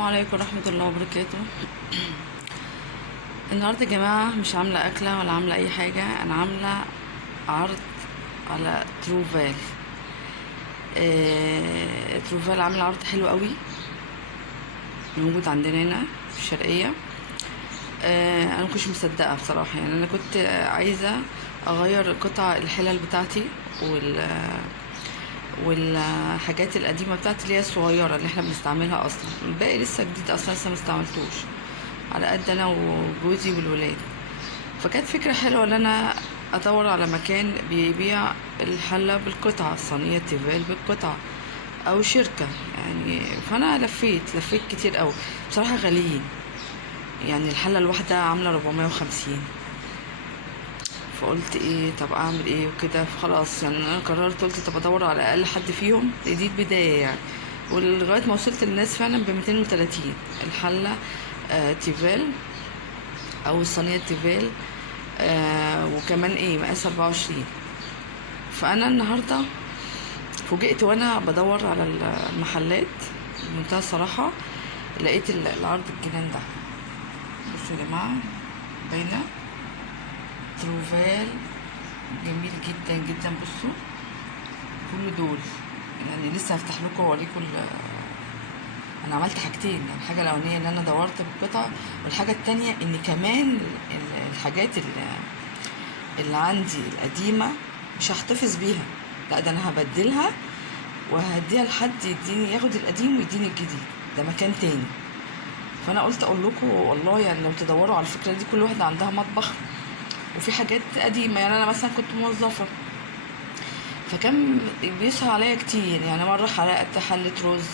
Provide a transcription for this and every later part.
عليكم ورحمة الله وبركاته. النهاردة يا جماعة مش عاملة أكلة ولا عاملة أي حاجة، أنا عاملة عرض على تروفال. تروفال عاملة عرض حلو قوي، موجود عندنا هنا في الشرقية. أنا مكنتش مصدقة بصراحة، يعني أنا كنت عايزة أغير قطع الحلل بتاعتي والحاجات القديمة بتاعتي اللي هي الصغيرة اللي احنا بنستعملها أصلا. الباقي لسه جديد أصلا، لسه مستعملتوش على قد أنا وجوزي والولاد. فكانت فكرة حلوة ان انا ادور على مكان بيبيع الحلة بالقطعة، صينية تيفال بالقطعة او شركة يعني. فانا لفيت كتير قوي بصراحة، غاليين يعني. الحلة الواحدة عاملة 450. فقلت ايه، طب اعمل ايه وكده. فخلاص يعني انا قررت، قلت طب ادور على اقل حد فيهم، دي البداية يعني. ولغاية ما وصلت للناس فعلا ب 230 الحلة تيفال او الصينية تيفال. وكمان ايه مقاس 24. فانا النهارده فوجئت وانا بدور على المحلات بمنتهى الصراحه، لقيت العرض الجنان ده. بصوا يا جماعه، باينه تروفال جميل جدا جدا. بصوا كل دول يعني، لسه هفتح لكم واوريكم. انا عملت حاجتين، يعني الحاجه الاولانيه ان انا دورت بالقطع، والحاجه التانية ان كمان الحاجات اللي عندي القديمه مش هحتفظ بيها، لا ده انا هبدلها وهديها لحد يديني، ياخد القديم ويديني الجديد، ده مكان تاني. فانا قلت اقول لكم والله، يعني لو تدوروا على الفكره دي، كل واحده عندها مطبخ وفي حاجات قديمه. يعني انا مثلا كنت موظفه، فكان بيسهر عليا كتير. يعني مره حرقت حله رز،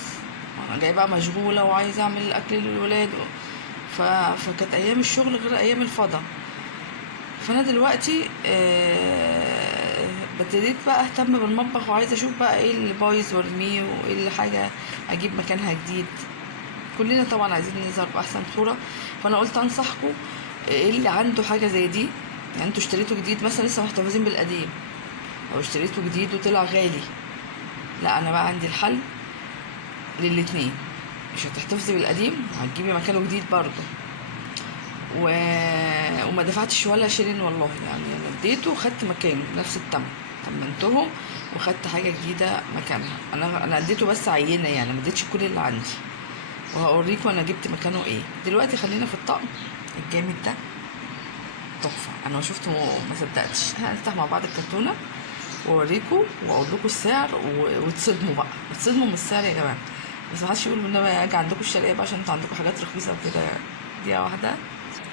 انا جايه بقى مشغوله وعايزه اعمل الاكل للولاد. فكانت ايام الشغل غير ايام الفضا. فانا دلوقتي ابتديت بقى اهتم بالمطبخ، وعايزه اشوف بقى ايه اللي بايظ وارميه، وايه اللي حاجه اجيب مكانها جديد. كلنا طبعا عايزين نظهر باحسن صوره. فانا قلت انصحكم، ايه اللي عنده حاجه زي دي. يعني انتوا اشتريتوا جديد مثلا لسه محتفظين بالقديم، او اشتريتوا جديد وطلع غالي، لا انا بقى عندي الحل للاتنين. مش هتحتفظي بالقديم وهتجيبي مكانه جديد برضه، وما دفعتش ولا شيرين والله. يعني انا اديته وخدت مكانه نفس الثمن، طمنتهم وخدت حاجه جديده مكانها. انا اديته بس عينه، يعني ما اديتش كل اللي عندي. وهوريكم انا جبت مكانه ايه دلوقتي. خلينا في الطقم الجامد ده، تحفه. انا شفته ما صدقتش. هنفتح مع بعض الكرتونه واوريكم واقول لكم السعر، وتصدموا بقى، تصدموا من السعر يا جماعه. بس ما حدش يقول ان انا اجي عندكم الشرقيه بقى عشان انتوا عندكم حاجات رخيصه وكده. دقيقه واحده،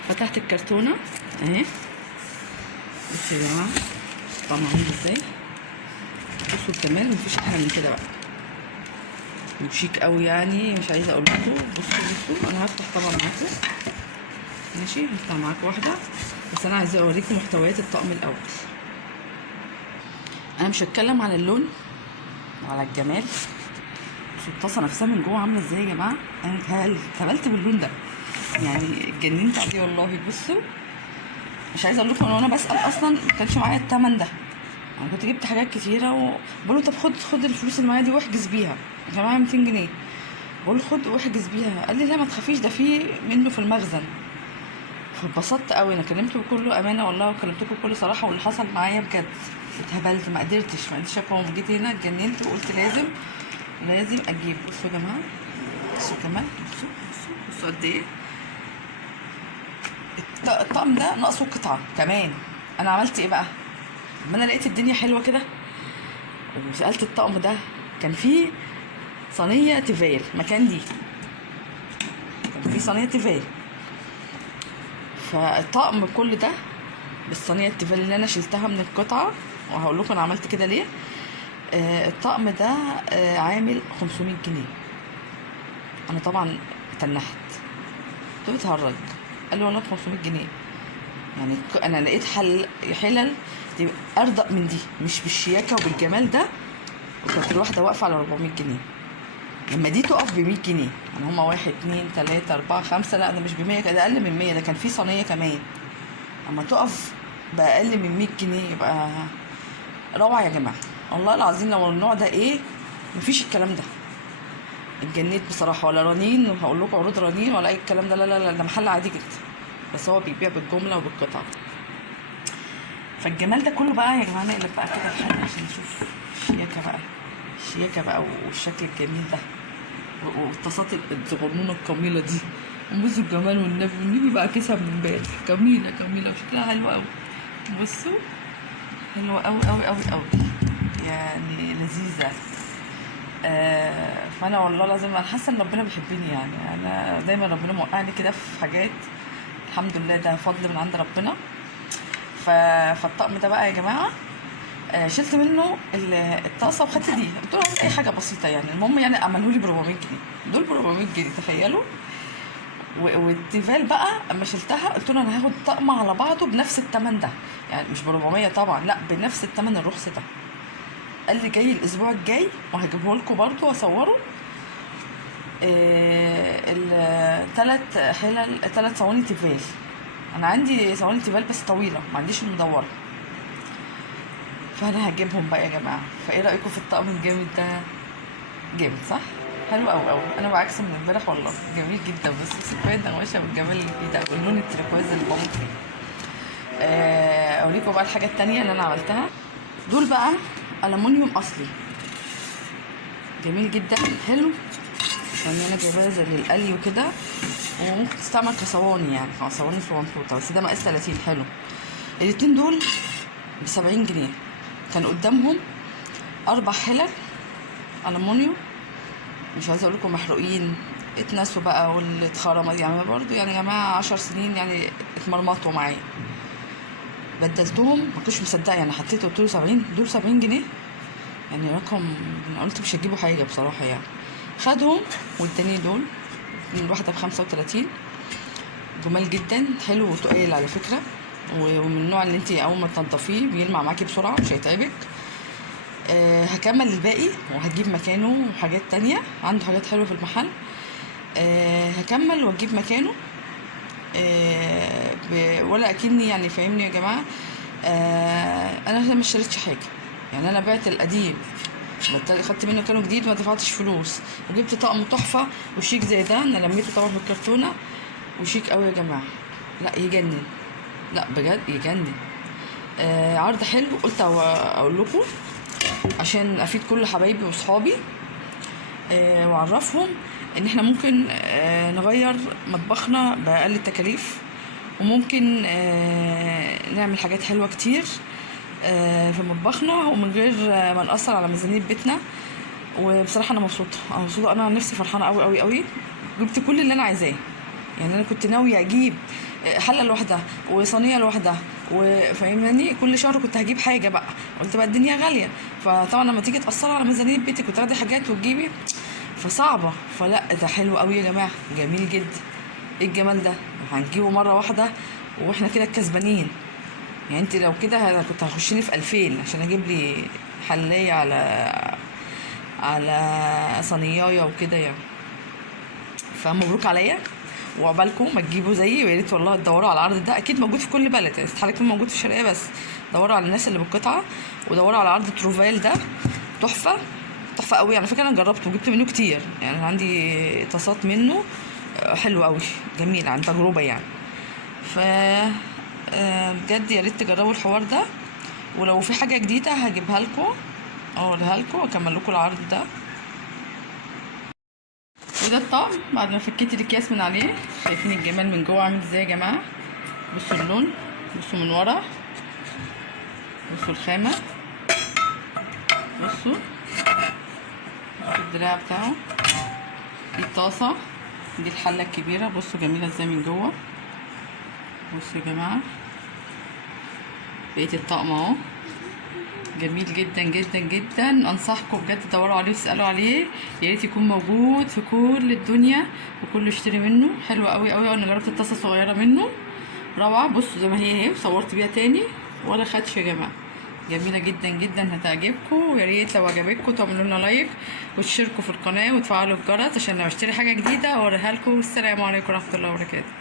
فتحت الكرتونه اهي. بصوا يا جماعه طعمها عامل ازاي، بصوا الجمال، مفيش احلى من كده بقى، وشيك قوي يعني. مش عايزه اقول لكم. بصوا انا هفتح طبعا معاكم، ماشي، هفتح معاكم واحده. بس انا عايزه اوريكم محتويات الطقم الاول. انا مش هتكلم على اللون وعلى الجمال. بصوا الطاسه نفسها من جوه عامله ازاي يا جماعه. انا اتهبلت باللون ده، يعني اتجننت عليه والله. بصوا مش عايزه اقول لكم، وانا بسال اصلا ما كانش معايا الثمن ده. انا كنت جبت حاجات كتيره وبقول له طب خد الفلوس اللي معايا دي واحجز بيها، كان معايا 200 جنيه. بقول له خد واحجز بيها، قال لي لا ما تخافيش، ده في منه في المخزن. فاتبسطت قوي. انا كلمته بكل امانه والله، وكلمتكم بكل صراحه، واللي حصل معايا بجد. اتهبلت، ما قدرتش اقاوم. جيت هنا اتجننت وقلت لازم اجيب. بصوا يا جماعه، بصوا كمان، بصوا قد ايه الطقم ده ناقصه قطعه كمان. انا عملت ايه بقى، لما انا لقيت الدنيا حلوه كده وسالت الطقم ده، كان فيه صينيه تيفال مكان دي، كان فيه صينيه تيفال. فالطقم كل ده بالصينيه التيفال اللي انا شلتها من القطعه، وهقول لكم انا عملت كده ليه. الطقم ده عامل 500 جنيه. انا طبعا تنحت، قلت بتهرج. قال لي والله 500 جنيه. يعني انا لقيت حلل دي ارضى من دي، مش بالشياكه وبالجمال ده، وكانت الواحده واقفه على 400 جنيه. لما دي تقف ب100 جنيه، يعني هما 1 2 3 4 5، لا ده مش ب100، ده اقل من 100، ده كان في صينيه كمان. اما تقف باقل من 100 جنيه يبقى روعه يا جماعه. والله العظيم لو النوع ده ايه، مفيش الكلام ده. اتجنيت بصراحه. ولا رنين هقول لكم عروض رنين ولا اي الكلام ده، لا لا لا، ده محل عادي جدا بس هو بيبيع بالجمله وبالقطع. فالجمال ده كله بقى يا جماعه نقلب بقى كده الحاجه عشان نشوف الشياكه بقى، الشياكه بقى والشكل الجميل ده والطاسات الصغنونه الجميله دي. بصوا الجمال والنبي بقى كيسها من امبارح، جميله جميله وشكلها حلو قوي. بصوا حلوه قوي قوي قوي قوي، يعني لذيذه. فانا والله لازم، انا حاسه ان ربنا بيحبني، يعني انا دايما ربنا موقعني كده في حاجات، الحمد لله ده فضل من عند ربنا. فالطقم ده بقى يا جماعه شلت منه الطاسه وخدت دي، قلت له اي حاجه بسيطه يعني، المهم يعني عملوا لي ب 400 جنيه، دول ب 400 جنيه تخيلوا. والتيفال بقى اما شلتها قلت له انا هاخد طقم على بعضه بنفس الثمن ده، يعني مش ب 400 طبعا، لا بنفس الثمن الرخص ده. قال لي جاي الاسبوع الجاي وهجيبه لكم برضه واصوره. الثلاث حلل، 3 صواني تيفال. انا عندي صواني تيفال بس طويله، ما عنديش المدوره، فانا هجيبهم بقى يا جماعه. فايه رايكم في الطقم الجامد ده؟ جامد صح؟ حلو قوي قوي، انا بعكس من امبارح والله، جميل جدا. بس كفايه النقاشه والجمال اللي فيه ده واللون التركواز اللي بموت فيه. اوريكم بقى الحاجه التانية اللي انا عملتها. دول بقى ألمونيوم اصلي، جميل جدا حلو، يعني انا جايباها زي للقلي وكده، وممكن تستعمل كصواني، يعني صواني صغنطوطه، بس ده مقاس 30 حلو. الاتنين دول ب70 جنيه. كان قدامهم 4 حلل ألمونيوم، مش عايزه اقول لكم محروقين، اتنسوا بقى واللي اتخرمت، يعني برضو يعني يا جماعه 10 سنين يعني اتمرمطوا معايا. بدلتهم ما كنتش مصدقه، يعني حطيت قلت له 70، دول 70 جنيه، يعني رقم انا قلت مش هتجيبوا حاجه بصراحه يعني. خدهم والتانيين دول الواحده ب35، جمال جدا، حلو وتقيل على فكره، ومن النوع اللي انت اول ما تنضفيه بيلمع معاكي بسرعه مش هيتعبك. هكمل الباقي وهجيب مكانه حاجات تانية، عنده حاجات حلوة في المحل. هكمل واجيب مكانه ولا اكني يعني، فاهمني يا جماعة. انا ما اشتريتش حاجة، يعني انا بعت القديم، خدت منه كانوا جديد ما دفعتش فلوس، وجبت طقم تحفة وشيك زي ده، انا لميته طبعا في الكرتونة وشيك قوي يا جماعة، لا يجنن، لا بجد يجنن. عرض حلو، قلت اقول لكم عشان افيد كل حبايبي واصحابي، واعرفهم ان احنا ممكن نغير مطبخنا باقل التكاليف، وممكن نعمل حاجات حلوه كتير في مطبخنا ومن غير ما نأثر على ميزانيه بيتنا. وبصراحه انا مبسوطه، انا عن نفسي فرحانه قوي قوي قوي، جبت كل اللي انا عايزاه. يعني انا كنت ناويه اجيب حله لوحدها وصينيه لوحدها، وفاهماني كل شهر كنت هجيب حاجه بقى، قلت بقى الدنيا غاليه، فطبعا لما تيجي تاثري على ميزانيه بيتك وتاخدي حاجات وتجيبي فصعبه. فلا ده حلو قوي يا جماعه، جميل جدا. ايه الجمال ده؟ هنجيبه مره واحده واحنا كده الكسبانين. يعني انت لو كده كنت هخشيني في 2000 عشان اجيب لي حلايه على صينيايه وكده يعني. فمبروك عليا، وعقبالكم ما تجيبوا زيي، ويا ريت والله تدوروا على العرض ده، اكيد موجود في كل بلد، يعني استحاله يكون موجود في الشرقيه بس. دوروا على الناس اللي بالقطعه، ودوروا على عرض تروفال ده، تحفه تحفه قوي. على فكره انا جربته وجبت منه كتير، يعني عندي طاسات منه حلو قوي جميل عن تجربه يعني. ف بجد يا ريت تجربوا الحوار ده، ولو في حاجه جديده هجيبها لكم اوريها لكم واكمل لكم العرض ده. وده الطقم بعد ما فكيت الاكياس من عليه، شايفين الجمال من جوه عامل ازاي يا جماعه؟ بصوا اللون، بصوا من ورا، بصوا الخامه، بصوا الدراع بتاعه، دي الطاسه، دي الحله الكبيره، بصوا جميله ازاي من جوه. بصوا يا جماعه بقيه الطقم اهو، جميل جدا جدا جدا. انصحكم بجد تدوروا عليه وتسالوا عليه، يا ريت يكون موجود في كل الدنيا وكله يشتري منه، حلو قوي قوي. انا جربت الطاسه الصغيره منه روعه، بصوا زي ما هي اهي، وصورت بيها تاني ولا خدش يا جماعه، جميله جدا جدا هتعجبكم. ويا ريت لو عجبتكم تعملوا لنا لايك وتشتركوا في القناه وتفعلوا الجرس عشان لما اشتري حاجه جديده اوريها لكم. السلام عليكم ورحمه الله وبركاته.